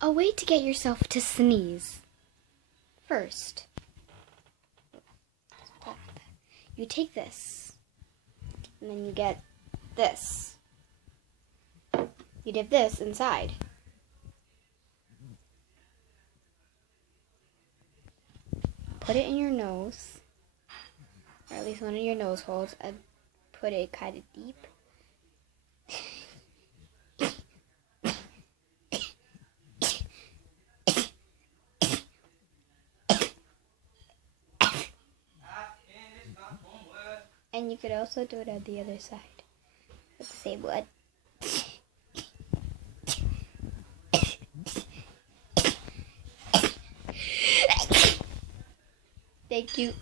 A way to get yourself to sneeze. First, you take this, and then you get this. You dip this inside. Put it in your nose, or at least one of your nose holes, and put it kind of deep. And you could also do it on the other side with the same one. Thank you.